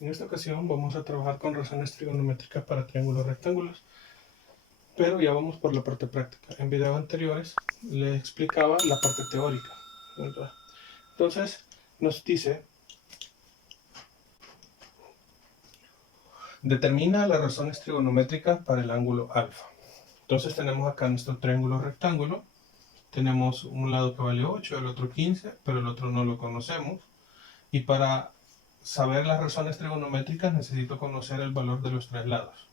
En esta ocasión vamos a trabajar con razones trigonométricas para triángulos rectángulos, pero ya vamos por la parte práctica. En videos anteriores les explicaba la parte teórica, ¿verdad? Entonces nos dice, determina las razones trigonométricas para el ángulo alfa. Entonces tenemos acá nuestro triángulo rectángulo, tenemos un lado que vale 8, el otro 15, pero el otro no lo conocemos. Y para saber las razones trigonométricas necesito conocer el valor de los tres lados.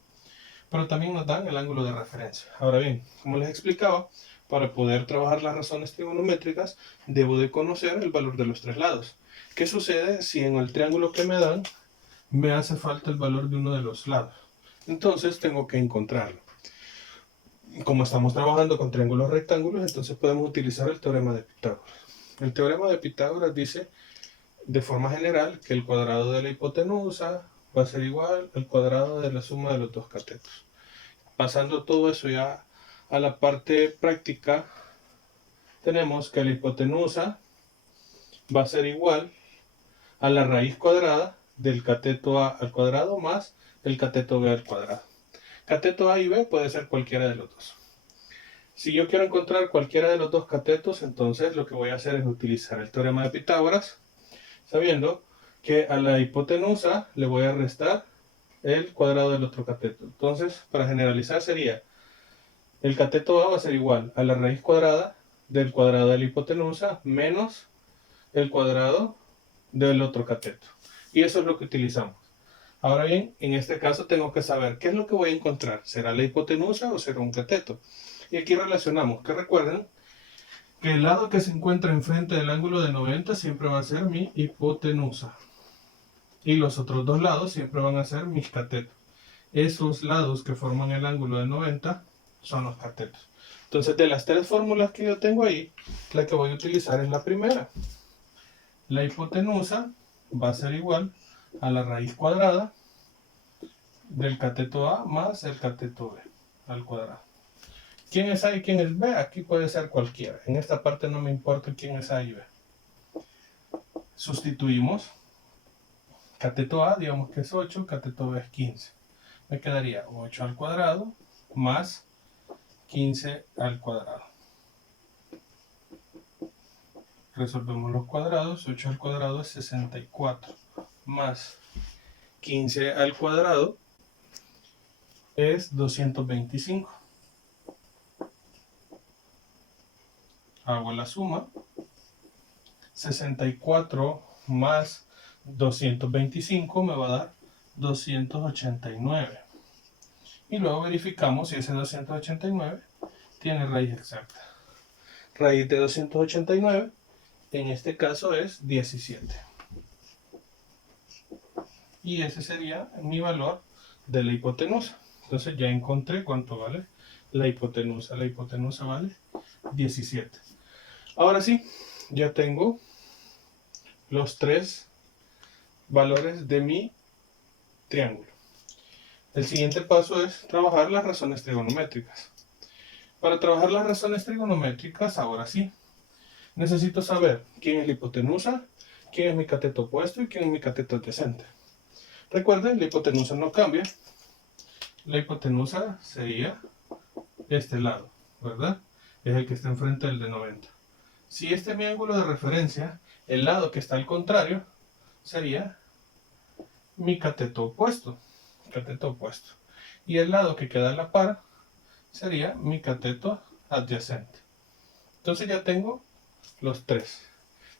Pero también nos dan el ángulo de referencia. Ahora bien, como les explicaba, para poder trabajar las razones trigonométricas debo de conocer el valor de los tres lados. ¿Qué sucede si en el triángulo que me dan me hace falta el valor de uno de los lados? Entonces tengo que encontrarlo. Como estamos trabajando con triángulos rectángulos, entonces podemos utilizar el teorema de Pitágoras. El teorema de Pitágoras dice de forma general que el cuadrado de la hipotenusa va a ser igual al cuadrado de la suma de los dos catetos. Pasando todo eso ya a la parte práctica, tenemos que la hipotenusa va a ser igual a la raíz cuadrada del cateto A al cuadrado más el cateto B al cuadrado. Cateto A y B puede ser cualquiera de los dos. Si yo quiero encontrar cualquiera de los dos catetos, entonces lo que voy a hacer es utilizar el teorema de Pitágoras, sabiendo que a la hipotenusa le voy a restar el cuadrado del otro cateto. Entonces, para generalizar sería, el cateto A va a ser igual a la raíz cuadrada del cuadrado de la hipotenusa menos el cuadrado del otro cateto. Y eso es lo que utilizamos. Ahora bien, en este caso tengo que saber qué es lo que voy a encontrar. ¿Será la hipotenusa o será un cateto? Y aquí relacionamos, que recuerden que el lado que se encuentra enfrente del ángulo de 90 siempre va a ser mi hipotenusa. Y los otros dos lados siempre van a ser mis catetos. Esos lados que forman el ángulo de 90 son los catetos. Entonces, de las tres fórmulas que yo tengo ahí, la que voy a utilizar es la primera. La hipotenusa va a ser igual a la raíz cuadrada del cateto A más el cateto B al cuadrado. ¿Quién es A y quién es B? Aquí puede ser cualquiera. En esta parte no me importa quién es A y B. Sustituimos. Cateto A, digamos que es 8, cateto B es 15. Me quedaría 8 al cuadrado más 15 al cuadrado. Resolvemos los cuadrados. 8 al cuadrado es 64 más 15 al cuadrado es 225. Hago la suma. 64 más 225 me va a dar 289. Y luego verificamos si ese 289 tiene raíz exacta. Raíz de 289 en este caso es 17. Y ese sería mi valor de la hipotenusa. Entonces ya encontré cuánto vale la hipotenusa. La hipotenusa vale 17. Ahora sí, ya tengo los tres valores de mi triángulo. El siguiente paso es trabajar las razones trigonométricas. Para trabajar las razones trigonométricas, ahora sí, necesito saber quién es la hipotenusa, quién es mi cateto opuesto y quién es mi cateto adyacente. Recuerden, la hipotenusa no cambia. La hipotenusa sería este lado, ¿verdad? Es el que está enfrente del de 90. Si este es mi ángulo de referencia, el lado que está al contrario sería mi cateto opuesto. Cateto opuesto. Y el lado que queda a la par sería mi cateto adyacente. Entonces ya tengo los tres.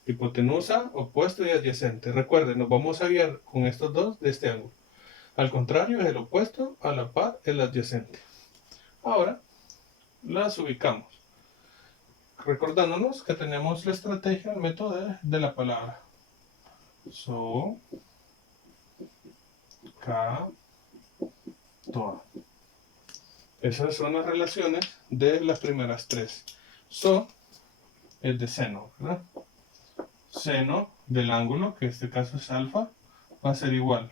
Hipotenusa, opuesto y adyacente. Recuerden, nos vamos a guiar con estos dos de este ángulo. Al contrario es el opuesto, a la par el adyacente. Ahora las ubicamos. Recordándonos que tenemos la estrategia, el método de la palabra. So, ca, toa. Esas son las relaciones de las primeras tres. So es de seno, ¿verdad? Seno del ángulo, que en este caso es alfa, va a ser igual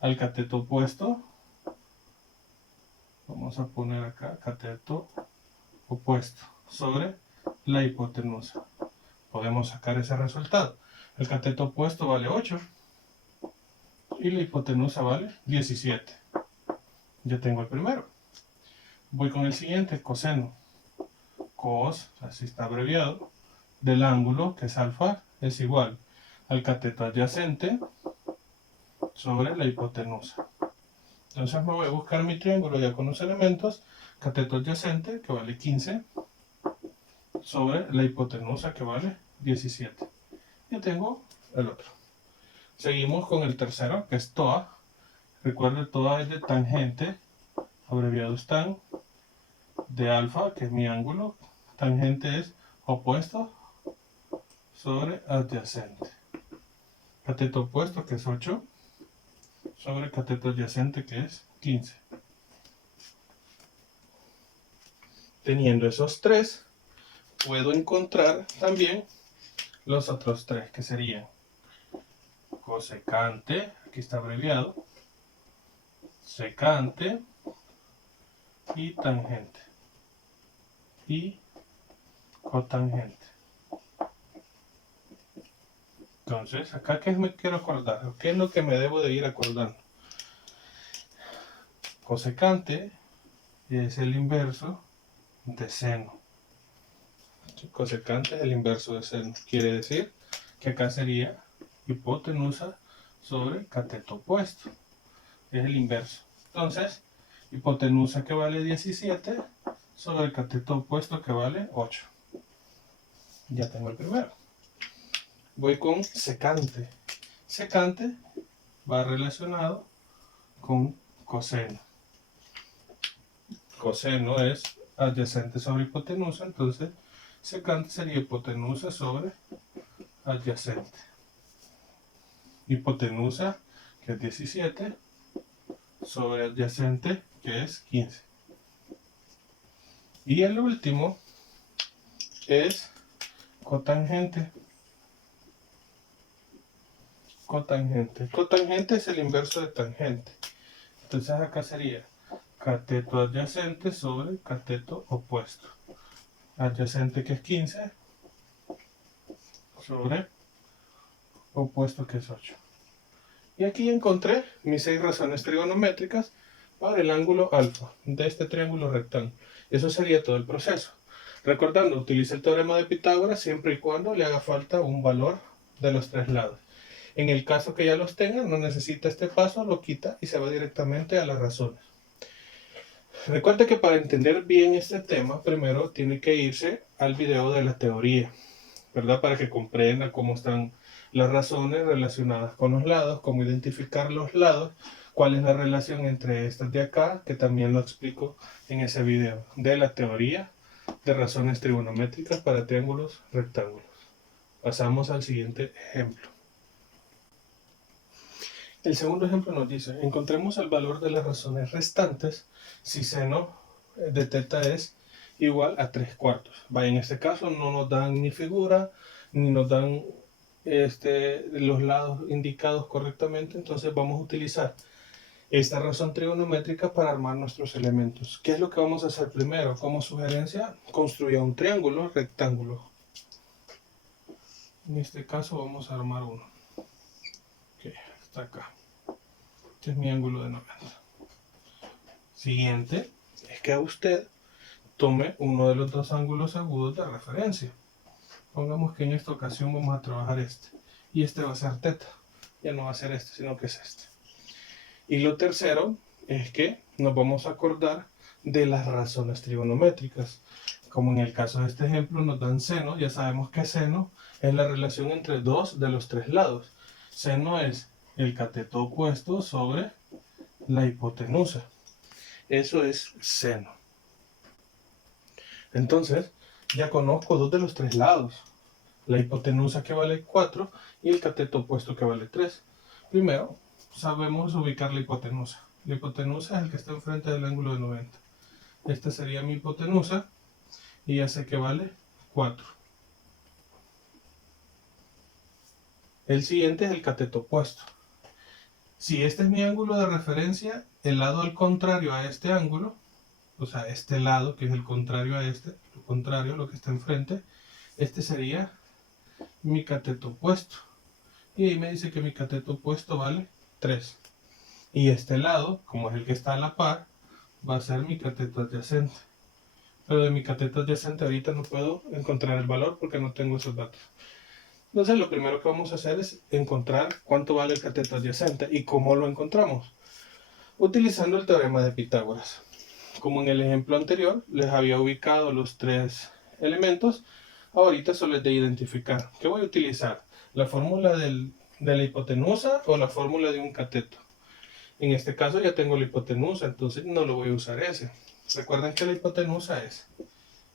al cateto opuesto. Vamos a poner acá cateto opuesto sobre la hipotenusa. Podemos sacar ese resultado. El cateto opuesto vale 8 y la hipotenusa vale 17. Ya tengo el primero. Voy con el siguiente, coseno. Cos, así está abreviado, del ángulo, que es alfa, es igual al cateto adyacente sobre la hipotenusa. Entonces me voy a buscar mi triángulo ya con los elementos, cateto adyacente, que vale 15, sobre la hipotenusa, que vale 17. Ya tengo el otro. Seguimos con el tercero, que es TOA. Recuerden, TOA es de tangente, abreviado es tan, de alfa, que es mi ángulo. Tangente es opuesto sobre adyacente. Cateto opuesto, que es 8, sobre cateto adyacente, que es 15. Teniendo esos tres, puedo encontrar también los otros tres, que serían cosecante, aquí está abreviado, secante y tangente. Y cotangente. Entonces, acá, ¿qué me quiero acordar? ¿Qué es lo que me debo de ir acordando? Cosecante es el inverso de seno. Cosecante es el inverso de seno. Quiere decir que acá sería hipotenusa sobre cateto opuesto. Es el inverso. Entonces, hipotenusa, que vale 17 sobre el cateto opuesto, que vale 8. Ya tengo el primero. Voy con secante. Secante va relacionado con coseno. Coseno es adyacente sobre hipotenusa, entonces secante sería hipotenusa sobre adyacente. Hipotenusa, que es 17, sobre adyacente, que es 15. Y el último es cotangente. Cotangente. Cotangente es el inverso de tangente. Entonces acá sería cateto adyacente sobre cateto opuesto. Adyacente, que es 15, sobre opuesto, que es 8. Y aquí encontré mis 6 razones trigonométricas para el ángulo alfa de este triángulo rectángulo. Eso sería todo el proceso. Recordando, utilice el teorema de Pitágoras siempre y cuando le haga falta un valor de los tres lados. En el caso que ya los tenga, no necesita este paso, lo quita y se va directamente a las razones. Recuerde que para entender bien este tema, primero tiene que irse al video de la teoría, ¿verdad? Para que comprenda cómo están las razones relacionadas con los lados, cómo identificar los lados, cuál es la relación entre estas de acá, que también lo explico en ese video, de la teoría de razones trigonométricas para triángulos rectángulos. Pasamos al siguiente ejemplo. El segundo ejemplo nos dice, encontremos el valor de las razones restantes si seno de teta es igual a 3/4. En este caso no nos dan ni figura, ni nos dan los lados indicados correctamente, entonces vamos a utilizar esta razón trigonométrica para armar nuestros elementos. ¿Qué es lo que vamos a hacer primero? Como sugerencia, construya un triángulo rectángulo. En este caso vamos a armar uno. Ok, está acá. Este es mi ángulo de 90. Siguiente es que usted tome uno de los dos ángulos agudos de referencia. Pongamos que en esta ocasión vamos a trabajar este. Y este va a ser teta. Ya no va a ser este, sino que es este. Y lo tercero es que nos vamos a acordar de las razones trigonométricas. Como en el caso de este ejemplo nos dan seno, ya sabemos que seno es la relación entre dos de los tres lados. Seno es el cateto opuesto sobre la hipotenusa. Eso es seno. Entonces, ya conozco dos de los tres lados. La hipotenusa, que vale 4 y el cateto opuesto, que vale 3. Primero, sabemos ubicar la hipotenusa. La hipotenusa es el que está enfrente del ángulo de 90. Esta sería mi hipotenusa y ya sé que vale 4. El siguiente es el cateto opuesto. Si este es mi ángulo de referencia, el lado al contrario a este ángulo, o sea, este lado que es el contrario a este, lo contrario, lo que está enfrente, este sería mi cateto opuesto. Y ahí me dice que mi cateto opuesto vale 3. Y este lado, como es el que está a la par, va a ser mi cateto adyacente. Pero de mi cateto adyacente ahorita no puedo encontrar el valor porque no tengo esos datos. Entonces lo primero que vamos a hacer es encontrar cuánto vale el cateto adyacente. ¿Y cómo lo encontramos? Utilizando el teorema de Pitágoras. Como en el ejemplo anterior les había ubicado los 3 elementos, ahorita solo es de identificar. ¿Qué voy a utilizar? ¿La fórmula de la hipotenusa o la fórmula de un cateto? En este caso ya tengo la hipotenusa, entonces no lo voy a usar ese. Recuerden que la hipotenusa es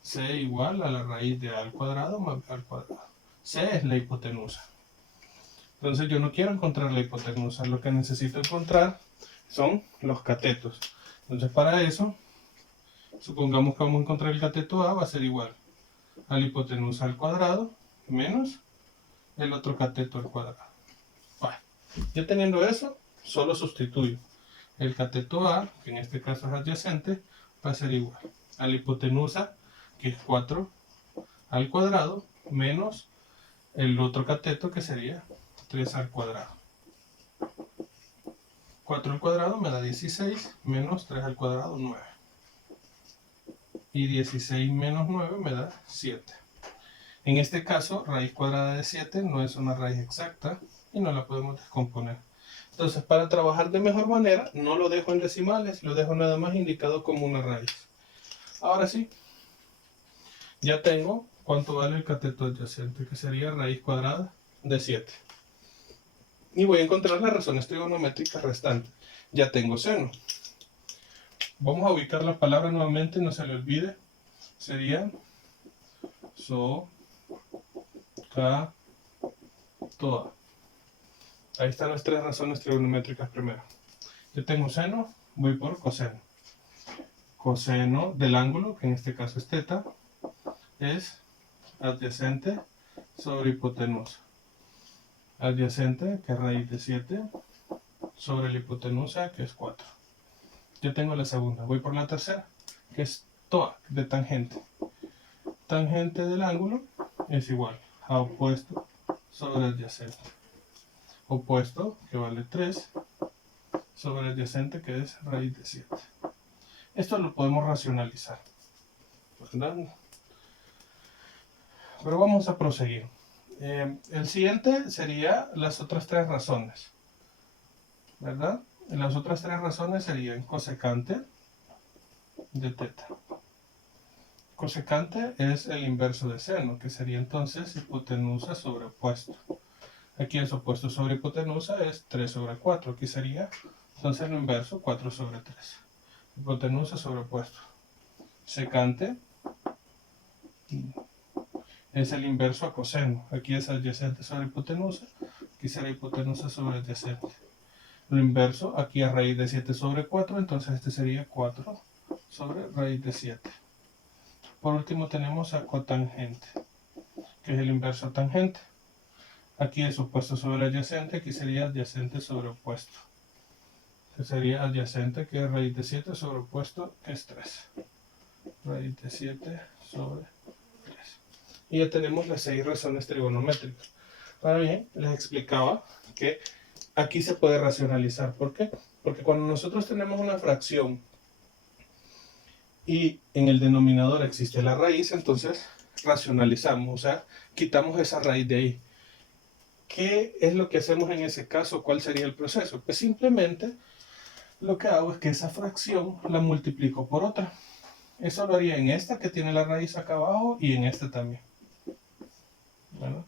c igual a la raíz de a al cuadrado más b al cuadrado. C es la hipotenusa. Entonces yo no quiero encontrar la hipotenusa, lo que necesito encontrar son los catetos. Entonces para eso, supongamos que vamos a encontrar el cateto A, va a ser igual a la hipotenusa al cuadrado menos el otro cateto al cuadrado. Bueno, ya teniendo eso, solo sustituyo. El cateto A, que en este caso es adyacente, va a ser igual a la hipotenusa, que es 4 al cuadrado, menos el otro cateto, que sería 3 al cuadrado. 4 al cuadrado me da 16, menos 3 al cuadrado, 9. Y 16 menos 9 me da 7. En este caso, raíz cuadrada de 7 no es una raíz exacta y no la podemos descomponer. Entonces, para trabajar de mejor manera, no lo dejo en decimales, lo dejo nada más indicado como una raíz. Ahora sí, ya tengo cuánto vale el cateto adyacente, que sería raíz cuadrada de 7. Y voy a encontrar las razones trigonométricas restantes. Ya tengo seno. Vamos a ubicar la palabra nuevamente, no se le olvide. Sería so, ca, toa. Ahí están las 3 razones trigonométricas primero. Yo tengo seno, voy por coseno. Coseno del ángulo, que en este caso es teta, es adyacente sobre hipotenusa. Adyacente, que es raíz de 7, sobre la hipotenusa, que es 4. Yo tengo la segunda, voy por la tercera, que es toa, de tangente. Tangente del ángulo es igual a opuesto sobre adyacente. Opuesto, que vale 3, sobre adyacente, que es raíz de 7. Esto lo podemos racionalizar, ¿verdad? Pero vamos a proseguir. El siguiente sería las otras 3 razones, ¿verdad? Las otras 3 razones serían cosecante de teta. Cosecante es el inverso de seno, que sería entonces hipotenusa sobre opuesto. Aquí es opuesto sobre hipotenusa es 3 sobre 4. Aquí sería entonces lo inverso, 4 sobre 3. Hipotenusa sobre opuesto. Secante es el inverso a coseno. Aquí es adyacente sobre hipotenusa. Aquí será hipotenusa sobre adyacente. Lo inverso, aquí es raíz de 7 sobre 4. Entonces este sería 4 sobre raíz de 7. Por último tenemos a cotangente, que es el inverso a tangente. Aquí es opuesto sobre adyacente. Aquí sería adyacente sobre opuesto. Que sería adyacente, que es raíz de 7 sobre opuesto, que es 3. Raíz de 7 sobre 3. Y ya tenemos las 6 razones trigonométricas. Ahora bien, les explicaba que aquí se puede racionalizar. ¿Por qué? Porque cuando nosotros tenemos una fracción y en el denominador existe la raíz, entonces racionalizamos, o sea, quitamos esa raíz de ahí. ¿Qué es lo que hacemos en ese caso? ¿Cuál sería el proceso? Pues simplemente lo que hago es que esa fracción la multiplico por otra. Eso lo haría en esta que tiene la raíz acá abajo y en esta también. ¿Verdad?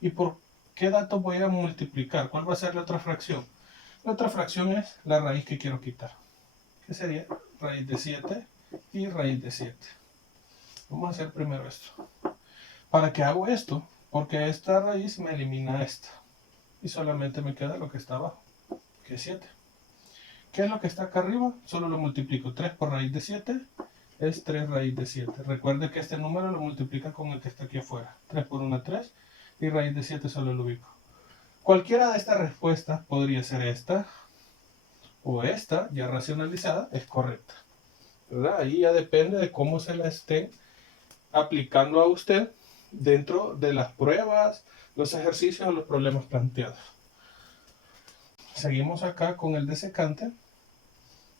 ¿Y por qué datos voy a multiplicar? ¿Cuál va a ser la otra fracción? La otra fracción es la raíz que quiero quitar, que sería raíz de 7 y raíz de 7. Vamos a hacer primero esto. ¿Para qué hago esto? Porque esta raíz me elimina esta. Y solamente me queda lo que está abajo, que es 7. ¿Qué es lo que está acá arriba? Solo lo multiplico. 3 por raíz de 7 es 3 raíz de 7. Recuerde que este número lo multiplica con el que está aquí afuera. 3 por 1, 3. Y raíz de 7 solo lo ubico. Cualquiera de estas respuestas podría ser esta o esta, ya racionalizada, es correcta. ¿Verdad? Ahí ya depende de cómo se la esté aplicando a usted dentro de las pruebas, los ejercicios o los problemas planteados. Seguimos acá con el desecante.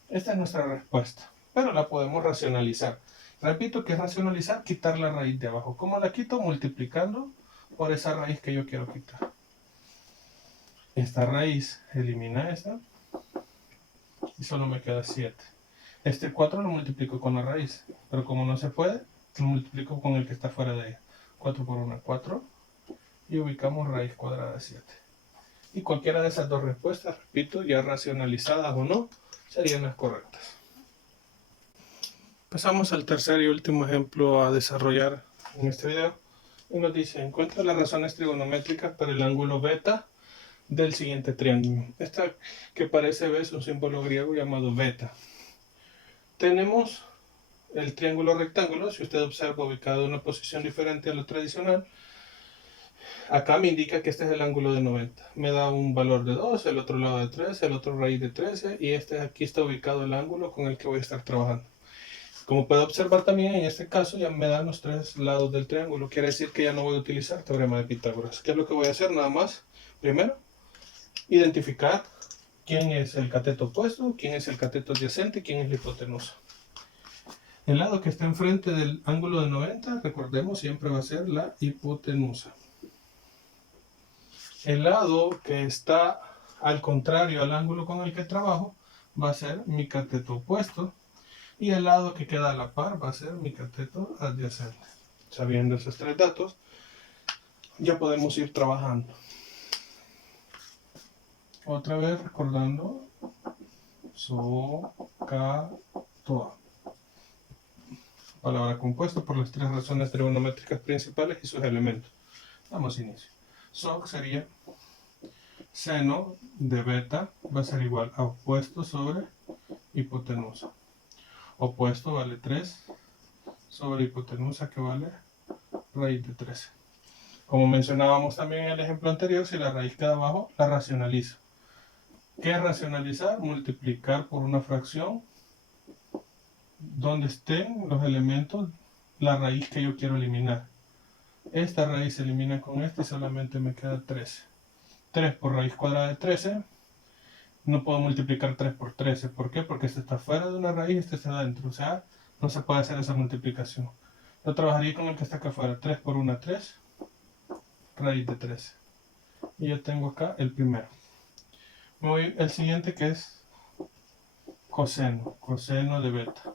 Esta es nuestra respuesta, pero la podemos racionalizar. Repito que es racionalizar, quitar la raíz de abajo. ¿Cómo la quito? Multiplicando por esa raíz que yo quiero quitar. Esta raíz elimina esta y solo me queda 7. Este 4 lo multiplico con la raíz, pero como no se puede, lo multiplico con el que está fuera de ella. 4 por 1, 4. Y ubicamos raíz cuadrada de 7. Y cualquiera de esas dos respuestas, repito, ya racionalizadas o no, serían las correctas. Pasamos al tercer y último ejemplo a desarrollar en este video. Y nos dice, encuentra las razones trigonométricas para el ángulo beta del siguiente triángulo. Esta que parece B es un símbolo griego llamado beta. Tenemos el triángulo rectángulo, si usted observa, ubicado en una posición diferente a lo tradicional. Acá me indica que este es el ángulo de 90. Me da un valor de 2, el otro lado de 13, el otro raíz de 13, y aquí está ubicado el ángulo con el que voy a estar trabajando. Como puede observar también, en este caso ya me dan los tres lados del triángulo. Quiere decir que ya no voy a utilizar teorema de Pitágoras. ¿Qué es lo que voy a hacer? Nada más, primero, identificar quién es el cateto opuesto, quién es el cateto adyacente y quién es la hipotenusa. El lado que está enfrente del ángulo de 90, recordemos, siempre va a ser la hipotenusa. El lado que está al contrario al ángulo con el que trabajo va a ser mi cateto opuesto. Y el lado que queda a la par va a ser mi cateto adyacente. Sabiendo esos tres datos, ya podemos ir trabajando. Otra vez recordando, SOHCAHTOA. Palabra compuesta por las tres razones trigonométricas principales y sus elementos. Damos inicio. SOH sería seno de beta, va a ser igual a opuesto sobre hipotenusa. Opuesto vale 3 sobre hipotenusa, que vale raíz de 13. Como mencionábamos también en el ejemplo anterior, si la raíz queda abajo, la racionalizo. ¿Qué es racionalizar? Multiplicar por una fracción donde estén los elementos, la raíz que yo quiero eliminar. Esta raíz se elimina con esta y solamente me queda 13. 3 por raíz cuadrada de 13. No puedo multiplicar 3 por 13. ¿Por qué? Porque este está fuera de una raíz y este está adentro. O sea, no se puede hacer esa multiplicación. Yo trabajaría con el que está acá afuera. 3 por 1, 3. Raíz de 13. Y yo tengo acá el primero. Me voy al siguiente, que es coseno. Coseno de beta.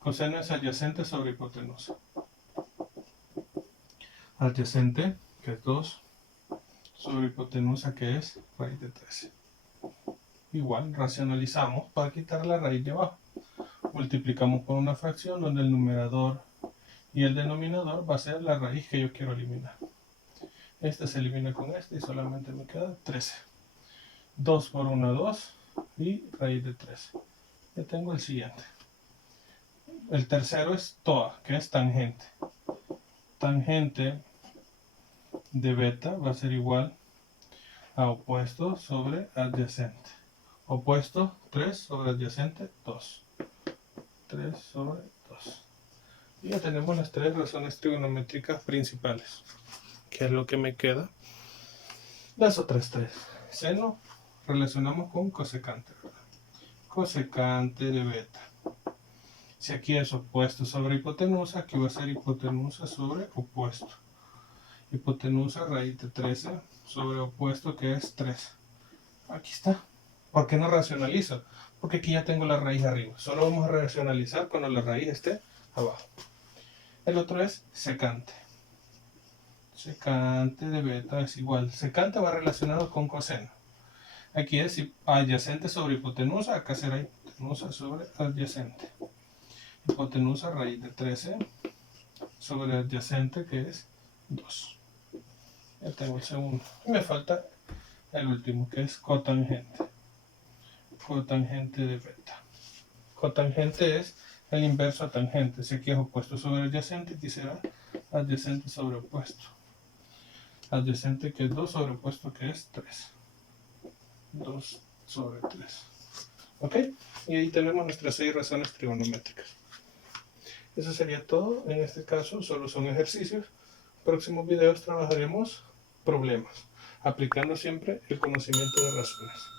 Coseno es adyacente sobre hipotenusa. Adyacente, que es 2, sobre hipotenusa, que es raíz de 13. Igual, racionalizamos para quitar la raíz de abajo. Multiplicamos por una fracción donde el numerador y el denominador va a ser la raíz que yo quiero eliminar. Este se elimina con este y solamente me queda 13. 2 por 1, 2 y raíz de 13. Ya tengo el siguiente. El tercero es TOA, que es tangente. Tangente de beta va a ser igual a opuesto sobre adyacente. Opuesto 3 sobre adyacente 2. 3 sobre 2. Y ya tenemos las tres razones trigonométricas principales. ¿Qué es lo que me queda? Las otras tres. Seno relacionamos con cosecante, ¿verdad? Cosecante de beta. Si aquí es opuesto sobre hipotenusa, aquí va a ser hipotenusa sobre opuesto. Hipotenusa raíz de 13 sobre opuesto, que es 3. Aquí está. ¿Por qué no racionalizo? Porque aquí ya tengo la raíz arriba. Solo vamos a racionalizar cuando la raíz esté abajo. El otro es secante. Secante de beta es igual. Secante va relacionado con coseno. Aquí es adyacente sobre hipotenusa. Acá será hipotenusa sobre adyacente. Hipotenusa raíz de 13 sobre adyacente, que es 2. Ya tengo el segundo. Y me falta el último, que es cotangente. Cotangente de beta. Cotangente es el inverso a tangente. Si aquí es opuesto sobre adyacente, aquí será adyacente sobre opuesto. Adyacente, que es 2 sobre opuesto, que es 3. 2 sobre 3. ¿Ok? Y ahí tenemos nuestras 6 razones trigonométricas. Eso sería todo. En este caso solo son ejercicios. Próximos videos trabajaremos problemas, aplicando siempre el conocimiento de razones.